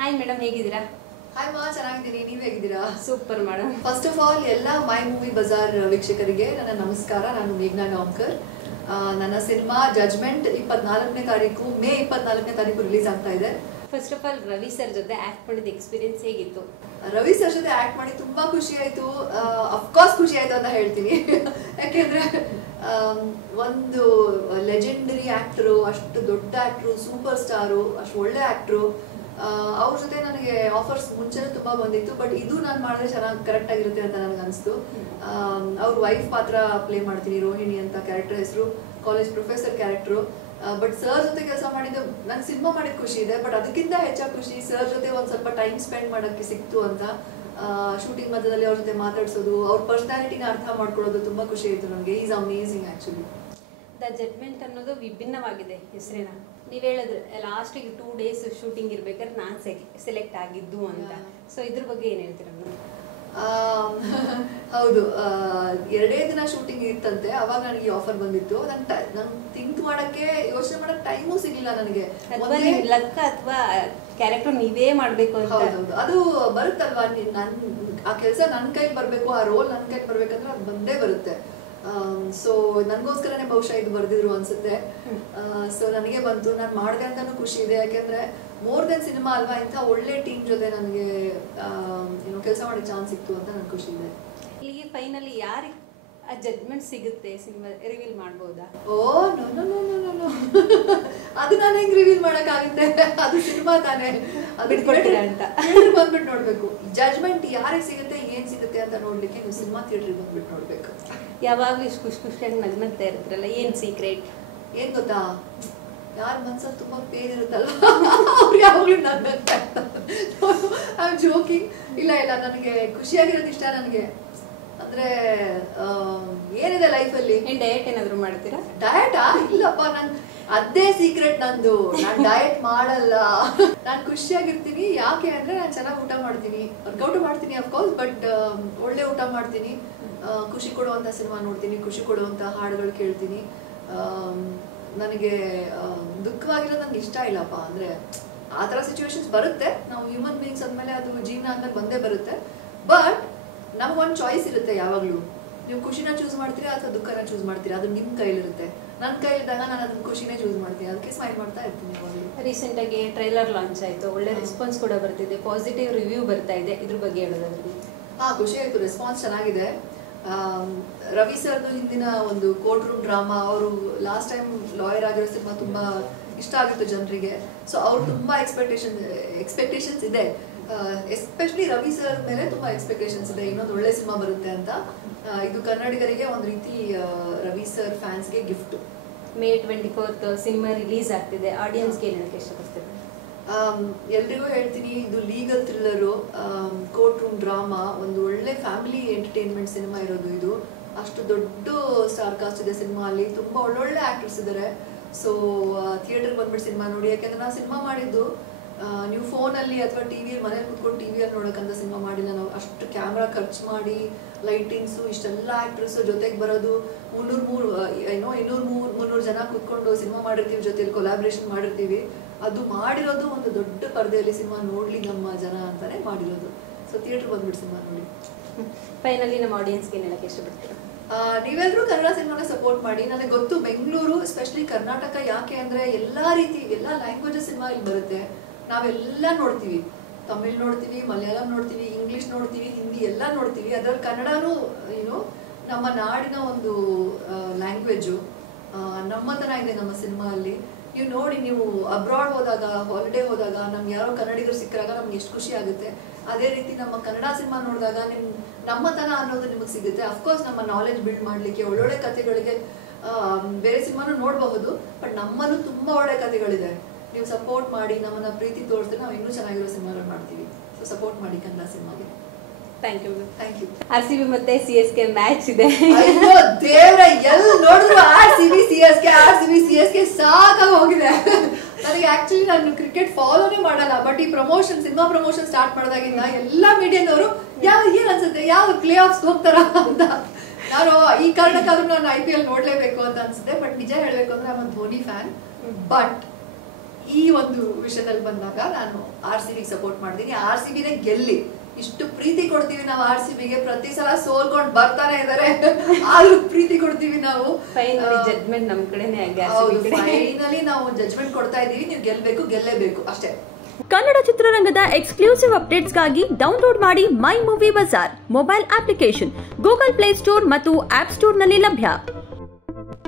Hi madam, ಹೇಗಿದ್ದೀರಾ? Hi ಮಾ, ಚೆನ್ನಾಗಿದ್ದೀನಿ. ನೀವ್ ಹೇಗಿದ್ದೀರಾ? Super madam. First of all ಎಲ್ಲ ಮೈ ಮೂವಿ ಬಜಾರ್ ವೀಕ್ಷಕರಿಗೆ ನನ್ನ ನಮಸ್ಕಾರ. ನಾನು ಮೇಘನಾ ಗಾಂವ್ಕರ್. ನನ್ನ ಸಿನಿಮಾ ಜಜ್ಮೆಂಟ್ 24ನೇ ತಾರೀಕು ಮೇ 24ನೇ ತಾರೀಕು ರಿಲೀಸ್ ಆಗ್ತಾ ಇದೆ. First of all Ravi sir ಜೊತೆ ಆಕ್ಟ್ ಮಾಡಿದ ಎಕ್ಸ್ಪೀರಿಯನ್ಸ್ ಹೇಗಿತ್ತು? ರವಿ ಸರ್ ಜೊತೆ ಆಕ್ಟ್ ಮಾಡಿ ತುಂಬಾ ಖುಷಿ ಆಯ್ತು. ಅಫ್ಕೋರ್ಸ್ ಖುಷಿ ಆಯ್ತು ಅಂತ ಹೇಳ್ತೀನಿ. ಯಾಕೆಂದ್ರೆ ಒಂದು ಲೆಜೆಂಡರಿ ಆಕ್ಟರು, ಅಷ್ಟು ದೊಡ್ಡ ಆಕ್ಟ್ರು, ಸೂಪರ್ ಸ್ಟಾರು, ಅಷ್ಟು ಒಳ್ಳೆ ಆಕ್ಟ್ರು, ಅವ್ರ ಜೊತೆ ನನಗೆ ಆಫರ್ಸ್ ಮುಂಚೆನೇ ತುಂಬಾ ಬಂದಿತ್ತು. ಬಟ್ ಇದು ನಾನು ಮಾಡಿದ್ರೆ ಚೆನ್ನಾಗಿ ಕರೆಕ್ಟ್ ಆಗಿರುತ್ತೆ ಅಂತ ನನಗೆ ಅನಿಸ್ತು. ಅವ್ರ ವೈಫ್ ಪಾತ್ರ ಪ್ಲೇ ಮಾಡ್ತೀನಿ, ರೋಹಿಣಿ ಅಂತ ಕ್ಯಾರೆಕ್ಟರ್ ಹೆಸರು, college professor character. But sir ಜೊತೆ ಕೆಲಸ ಮಾಡಿದ್ದು ನಂಗೆ ಸಿನಿಮಾ ಮಾಡಿದ ಖುಷಿ ಇದೆ. ಬಟ್ ಅದಕ್ಕಿಂತ ಹೆಚ್ಚಾಗಿ ಖುಷಿ ಸರ್ ಜೊತೆ ಒಂದ್ ಸ್ವಲ್ಪ ಟೈಮ್ ಸ್ಪೆಂಡ್ ಮಾಡೋಕ್ಕೆ ಸಿಕ್ತು ಅಂತ. ಶೂಟಿಂಗ್ ಮಧ್ಯದಲ್ಲಿ ಅವ್ರ ಜೊತೆ ಮಾತಾಡ್ಸೋದು, ಅವ್ರ ಪರ್ಸನಾಲಿಟಿನ ಅರ್ಥ ಮಾಡ್ಕೊಳ್ಳೋದು ತುಂಬಾ ಖುಷಿ ಆಯ್ತು ನನಗೆ. Is amazing actually. The judgement ಅನ್ನೋದು ವಿಭಿನ್ನವಾಗಿದೆ ಹೆಸರೇನ. ನೀವು ಹೇಳಿದ್ರೆ ಲಾಸ್ಟಿಗೆ 2 days ಶೂಟಿಂಗ್ ಇರ್ಬೇಕಾದ್ರೆ ನಾನು ಸೆಲೆಕ್ಟ್ ಆಗಿದ್ದು ಅಂತ. ಸೊ ಇದ್ರ ಬಗ್ಗೆ ಏನ್ ಹೇಳ್ತೀರಾ? ಹೌದು, 2 ದಿನ ಶೂಟಿಂಗ್ ಇತ್ತಂತೆ. ಅವಾಗ ನನಗೆ ಈ ಆಫರ್ ಬಂದಿತ್ತು. ನನ್ ಥಿಂಕ್ ಮಾಡಕ್ಕೆ, ಯೋಚನೆ ಮಾಡಕ್ ಟೈಮು ಸಿಗ್ಲಿಲ್ಲ ನನಗೆ. ಲಕ್ಕ ಅಥವಾ ಕ್ಯಾರೆಕ್ಟರ್ ನೀವೇ ಮಾಡ್ಬೇಕು ಅಂತ. ಹೌದೌದು, ಅದು ಬರುತ್ತಲ್ವಾ, ಆ ಕೆಲಸ ನನ್ ಕೈಲಿ ಬರ್ಬೇಕು, ಆ ರೋಲ್ ನನ್ ಕೈಲಿ ಬರ್ಬೇಕಂದ್ರೆ ಅದು ಬಂದೇ ಬರುತ್ತೆ. ಸೊ ನನ್ಗೋಸ್ಕರನೇ ಬಹುಶಃ ಇದು ಬರ್ದಿದ್ರು ಅನ್ಸುತ್ತೆ. ಸೊ ನನಗೆ ಬಂತು, ನಾನು ಮಾಡಿದೆ ಅಂತಾನು ಖುಷಿ ಇದೆ. ಯಾಕೆಂದ್ರೆ ಮೋರ್ ದೆನ್ ಸಿನಿಮಾ ಅಲ್ವಾ, ಇಂಥ ಒಳ್ಳೆ ಟೀಮ್ ಜೊತೆ ನನಗೆ ಕೆಲಸ ಮಾಡೋ ಚಾನ್ಸ್ ಸಿಕ್ತು ಅಂತ ನನ್ಗೆ ಖುಷಿ ಇದೆ. ಇಲ್ಲಿಗೆ ಫೈನಲಿ ಯಾರಿಗೆ ಆ ಜಡ್ಜ್ಮೆಂಟ್ ಸಿಗುತ್ತೆ ಸಿನಿಮಾ ರಿವೀಲ್ ಮಾಡ್ಬೋದಾ? Oh no no no no no, ಅದು ನಾನು ಹೆಂಗ್ ರಿವೀಲ್ ಮಾಡಕ್ ಆಗುತ್ತೆ? ಅದು ಸಿನಿಮಾ ತಾನೇ, ಅದು ಅಂತ ಬಂದ್ಬಿಟ್ಟು ನೋಡ್ಬೇಕು. ಜಡ್ಜ್ಮೆಂಟ್ ಯಾರಿಗೆ ಸಿಗುತ್ತೆ, ಏನ್ ಸಿಗುತ್ತೆ ಅಂತ ನೋಡ್ಲಿಕ್ಕೆ ನೀವು ಸಿನಿಮಾ ಥಿಯೇಟರ್ ಬಂದ್ಬಿಟ್ಟು ನೋಡ್ಬೇಕು. ಯಾವಾಗ್ಲೂ ಇಷ್ಟು ಖುಷಿ ಖುಷಿಯಾಗಿ ನಗ್ನಗ್ತಾ ಇರ್ತೀರಲ್ಲ, ಏನ್ ಸೀಕ್ರೆಟ್? ಏನ್ ಗೊತ್ತಾ, ಯಾರ ಮನ್ಸಲ್ಲಿ ತುಂಬಾ ಪೇನ್ ಇರುತ್ತಲ್ಲ ಅವ್ರು ಯಾವಾಗ್ಲೂ ನಗ್ನಗ್ತಾ ಇರ್ತಾರೆ. I am joking. ಇಲ್ಲ ಇಲ್ಲ, ನನಗೆ ಖುಷಿಯಾಗಿರೋದು ಇಷ್ಟ. ನನಗೆ ಅಂದ್ರೆ ಏನಿದೆ ಲೈಫಲ್ಲಿ. ಡಯಟ್ ಏನಾದ್ರು ಮಾಡ್ತೀರಾ? ಡಯಟಾ? ಇಲ್ಲಪ್ಪ, ನನ್ ಅದೇ ಸೀಕ್ರೆಟ್ ನಂದು. ನಾನ್ ಡಯಟ್ ಮಾಡಲ್ಲ. ನಾನ್ ಖುಷಿಯಾಗಿರ್ತೀನಿ. ಯಾಕೆ ಅಂದ್ರೆ ನಾನು ಚೆನ್ನಾಗಿ ಊಟ ಮಾಡ್ತೀನಿ, ವರ್ಕೌಟ್ ಮಾಡ್ತೀನಿ ಅಫ್ಕೋರ್ಸ್, ಬಟ್ ಒಳ್ಳೆ ಊಟ ಮಾಡ್ತೀನಿ, ಖುಷಿ ಕೊಡುವಂತ ಸಿನಿಮಾ ನೋಡ್ತೀನಿ, ಖುಷಿ ಕೊಡುವಂತ ಹಾಡುಗಳು ಕೇಳ್ತೀನಿ. ನನಗೆ ದುಃಖವಾಗಿರೋದು ನಂಗೆ ಇಷ್ಟ ಇಲ್ಲಪ್ಪ. ಅಂದ್ರೆ ಆ ತರ ಸಿಚುವೇಶನ್ಸ್ ಬರುತ್ತೆ, ನಾವು ಹ್ಯೂಮನ್ ಬೀಯಿಂಗ್ಸ್ ಅಂದ್ಮೇಲೆ, ಅದು ಜೀವನ ಅಂದ್ಮೇಲೆ ಬಂದೇ ಬರುತ್ತೆ. ಬಟ್ ನಮಗೊಂದು ಚಾಯ್ಸ್ ಇರುತ್ತೆ ಯಾವಾಗ್ಲೂ. ನೀವು ಖುಷಿನ ಚೂಸ್ ಮಾಡ್ತೀರಾ ಅಥವಾ ದುಃಖನ ಚೂಸ್ ಮಾಡ್ತೀರಾ, ಅದು ನಿಮ್ ಕೈಲಿರುತ್ತೆ. ನನ್ನ ಕೈಲಿದ್ದಾಗ ನಾನು ಅದನ್ನ ಖುಷಿನೇ ಚೂಸ್ ಮಾಡ್ತೀನಿ, ಅದಕ್ಕೆ ಸ್ಮೈಲ್ ಮಾಡ್ತಾ ಇರ್ತೀನಿ ಯಾವಾಗಲೂ. ರೀಸೆಂಟ್ ಆಗಿ ಟ್ರೈಲರ್ ಲಾಂಚ್ ಆಯ್ತು, ಒಳ್ಳೆ ರೆಸ್ಪಾನ್ಸ್ ಕೂಡ ಬರ್ತಿದೆ, ಪಾಸಿಟಿವ್ ರಿವ್ಯೂ ಬರ್ತಾ ಇದೆ. ಇದ್ರ ಬಗ್ಗೆ ಹೇಳೋದಾದ್ರೆ? ಖುಷಿ ಆಯ್ತು, ರೆಸ್ಪಾನ್ಸ್ ಚೆನ್ನಾಗಿದೆ. ರವಿ ಸರ್ದು ಹಿಂದಿನ ಒಂದು ಕೋರ್ಟ್ ರೂಮ್ ಡ್ರಾಮಾ, ಅವರು ಲಾಸ್ಟ್ ಟೈಮ್ ಲಾಯರ್ ಆಗಿರೋ ಸಿನಿಮಾ ತುಂಬಾ ಇಷ್ಟ ಆಗಿತ್ತು ಜನರಿಗೆ. ಸೊ ಅವ್ರು ತುಂಬಾ ಎಕ್ಸ್ಪೆಕ್ಟೇಷನ್ಸ್ ಇದೆ. ಎಸ್ಪೆಷಲಿ ರವಿ ಸರ್ ಮೇಲೆ ತುಂಬಾ ಎಕ್ಸ್ಪೆಕ್ಟೇಷನ್ಸ್ ಇದೆ, ಇನ್ನೊಂದು ಒಳ್ಳೆ ಸಿನಿಮಾ ಬರುತ್ತೆ ಅಂತ. ಇದು ಕನ್ನಡಿಗರಿಗೆ ಒಂದು ರೀತಿ ರವಿ ಸರ್ ಫ್ಯಾನ್ಸ್ಗೆ gift. May 24th cinema release ಆಗ್ತಿದೆ, ಆಡಿಯನ್ಸ್ಗೆ ಏನು ಹೇಳಕ್ಕೆ ಇಷ್ಟಪಡ್ತೀವಿ? ಎಲ್ರಿಗೂ ಹೇಳ್ತೀನಿ, ಇದು legal thriller, court room drama, ಒಂದು ಒಳ್ಳೆ ಫ್ಯಾಮಿಲಿ ಎಂಟರ್ಟೈನ್ಮೆಂಟ್ ಸಿನಿಮಾ ಇರೋದು ಇದು. ಅಷ್ಟು ದೊಡ್ಡ ಸ್ಟಾರ್ ಕಾಸ್ಟ್ ಇದೆ ಸಿನಿಮಾ ಅಲ್ಲಿ, ತುಂಬಾ ಒಳ್ಳೊಳ್ಳೆ ಆಕ್ಟರ್ಸ್ ಇದ್ದಾರೆ. ಸೊ ಥಿಯೇಟರ್ ಬಂದ್ಬಿಟ್ಟು ಸಿನಿಮಾ ನೋಡಿ. ಯಾಕೆಂದ್ರೆ ನಾವು ಸಿನಿಮಾ ಮಾಡಿದ್ದು ನೀವು ಫೋನಲ್ಲಿ ಅಥವಾ ಟಿವಿಯಲ್ಲಿ, ಮನೇಲಿ ಕುತ್ಕೊಂಡು ಟಿವಿಯಲ್ಲಿ ನೋಡೋಕ್ಕಂತ ಸಿನಿಮಾ ಮಾಡಿಲ್ಲ ನಾವು. ಅಷ್ಟು ಕ್ಯಾಮ್ರಾ ಖರ್ಚು ಮಾಡಿ, ಲೈಟಿಂಗ್ಸು, ಇಷ್ಟೆಲ್ಲ ಆಕ್ಟರ್ಸ್ ಜೊತೆಗೆ ಬರೋದು, 200-300 ಜನ ಕುತ್ಕೊಂಡು ಸಿನಿಮಾ ಮಾಡಿರ್ತೀವಿ, ಜೊತೆಲಿ ಕೊಲಾಬ್ರೇಷನ್ ಮಾಡಿರ್ತೀವಿ. ಅದು ಮಾಡಿರೋದು ಒಂದು ದೊಡ್ಡ ಪರದೆಯಲ್ಲಿ ಸಿನಿಮಾ ನೋಡ್ಲಿ ನಮ್ಮ ಜನ ಅಂತಾನೆ ಮಾಡಿರೋದು. ಸೊ ಥಿಯೇಟರ್ ಬಂದ್ಬಿಟ್ಟು ಸಿನಿಮಾ ನೋಡಿ. ಫೈನಲಿ ನಮ್ಮ ಆಡಿಯನ್ಸ್ಗೆ ಏನು ಹೇಳಕ್ಕೆ ಇಷ್ಟಪಡ್ತೀರಾ? ನೀವೆಲ್ಲರೂ ಕನ್ನಡ ಸಿನಿಮಾನ ಸಪೋರ್ಟ್ ಮಾಡಿ. ನನಗೆ ಗೊತ್ತು, ಬೆಂಗಳೂರು ಎಸ್ಪೆಷಲಿ ಕರ್ನಾಟಕ, ಯಾಕೆ ಅಂದ್ರೆ ಎಲ್ಲಾ ರೀತಿ ಎಲ್ಲಾ ಲ್ಯಾಂಗ್ವೇಜಸ್ ಸಿನಿಮಾ ಇಲ್ಲಿ ಬರುತ್ತೆ. ನಾವೆಲ್ಲ ನೋಡ್ತೀವಿ, ತಮಿಳ್ ನೋಡ್ತೀವಿ, ಮಲಯಾಳಂ ನೋಡ್ತೀವಿ, ಇಂಗ್ಲಿಷ್ ನೋಡ್ತೀವಿ, ಹಿಂದಿ ಎಲ್ಲ ನೋಡ್ತೀವಿ. ಅದ್ರಲ್ಲಿ ಕನ್ನಡನೂ ನಮ್ಮ ನಾಡಿನ ಒಂದು ಲ್ಯಾಂಗ್ವೇಜು, ನಮ್ಮತನ ಇದೆ ನಮ್ಮ ಸಿನಿಮಾ ಅಲ್ಲಿ. ನೀವು ನೋಡಿ, ನೀವು ಅಬ್ರಾಡ್ ಹೋದಾಗ, ಹಾಲಿಡೇ ಹೋದಾಗ, ನಮ್ಗೆ ಯಾರೋ ಕನ್ನಡಿಗರು ಸಿಕ್ಕಾಗ ನಮ್ಗೆ ಎಷ್ಟು ಖುಷಿ ಆಗುತ್ತೆ. ಅದೇ ರೀತಿ ನಮ್ಮ ಕನ್ನಡ ಸಿನಿಮಾ ನೋಡಿದಾಗ ನಮ್ಮತನ ಅನ್ನೋದು ನಿಮಗೆ ಸಿಗುತ್ತೆ. ಅಫ್ಕೋರ್ಸ್ ನಮ್ಮ ನಾಲೆಜ್ ಬಿಲ್ಡ್ ಮಾಡ್ಲಿಕ್ಕೆ, ಒಳ್ಳೊಳ್ಳೆ ಕಥೆಗಳಿಗೆ ಬೇರೆ ಸಿನಿಮಾನು ನೋಡಬಹುದು, ಬಟ್ ನಮ್ಮಲ್ಲೂ ತುಂಬಾ ಒಳ್ಳೆ ಕಥೆಗಳಿದೆ. ನೀವು ಸಪೋರ್ಟ್ ಮಾಡಿ, ನಮ್ಮನ್ನ ಪ್ರೀತಿ ತೋರಿಸಿದ್ರೆ ನಾವು ಇನ್ನೂ ಚೆನ್ನಾಗಿರೋ ಸಿನಿಮಾಗಳು ಮಾಡ್ತೀವಿ. ಸೊ ಸಪೋರ್ಟ್ ಮಾಡಿ ಕನ್ನಡ ಸಿನಿಮಾಗೆ. Thank you. Thank you. RCB ಮತ್ತೆ CSK ಮ್ಯಾಚ್ ಇದೆ. ಅಯ್ಯೋ ದೇವ್ರ, ಎಲ್ಲಿ ನೋಡಿದ್ರು RCB CSK ಸಾಕಾಗಿ ಹೋಗಿದೆ ನನಗೆ. ಆಕ್ಚುಲಿ ನಾನು ಕ್ರಿಕೆಟ್ ಫಾಲೋನೇ ಮಾಡಲ್ಲ, ಬಟ್ ಈ ಸಿನಿಮಾ ಪ್ರಮೋಷನ್ ಸ್ಟಾರ್ಟ್ ಮಾಡಿದಾಗಿಂದ ಎಲ್ಲಾ ಮೀಡಿಯಾದವರು ಏನ್ ಅನ್ಸುತ್ತೆ, ಯಾವ ಪ್ಲೇ ಆಫ್ಸ್ ಹೋಗ್ತಾರ ಅಂತ. ನಾನು ಈ ಕಾರಣಕ್ಕಾದ್ರೂ ನಾನು IPL ನೋಡ್ಲೇಬೇಕು ಅಂತ ಅನ್ಸುತ್ತೆ. ಬಟ್ ನಿಜ ಹೇಳ್ಬೇಕು ಅಂದ್ರೆ ನಾನು ಧೋನಿ ಫ್ಯಾನ್. ಬಟ್ ಈ ಒಂದು ವಿಷಯದಲ್ಲಿ ಬಂದಾಗ ನಾನು RCB ಸಪೋರ್ಟ್ ಮಾಡ್ತೀನಿ. RCB ನೇ ಗೆಲ್ಲಿ. ಇಷ್ಟು ಪ್ರೀತಿ ಕೊಡ್ತೀವಿ ನಾವು RCB ಗೆ, ಪ್ರತಿ ಸಲ ಸೋಲ್ಕೊಂಡು ಬರ್ತಾನೆ ಇದಾರೆ, ಆದ್ರೂ ಪ್ರೀತಿ ಕೊಡ್ತೀವಿ ನಾವು. ಫೈನಲಿ ಜಡ್ಜ್ಮೆಂಟ್ ನಮ್ ಕಡೆನೇ ಫೈನಲಿ ನಾವು ಜಡ್ಜ್ಮೆಂಟ್ ಕೊಡ್ತಾ ಇದೀವಿ. ನೀವು ಗೆಲ್ಬೇಕು, ಗೆಲ್ಲೇಬೇಕು ಅಷ್ಟೇ. ಕನ್ನಡ ಚಿತ್ರರಂಗದ ಎಕ್ಸ್ಕ್ಲೂಸಿವ್ ಅಪ್ಡೇಟ್ಸ್ಗಾಗಿ ಡೌನ್ಲೋಡ್ ಮಾಡಿ My Movie Bazaar mobile application Google Play Store ಮತ್ತು ಆಪ್ ಸ್ಟೋರ್ನಲ್ಲಿ ಲಭ್ಯ.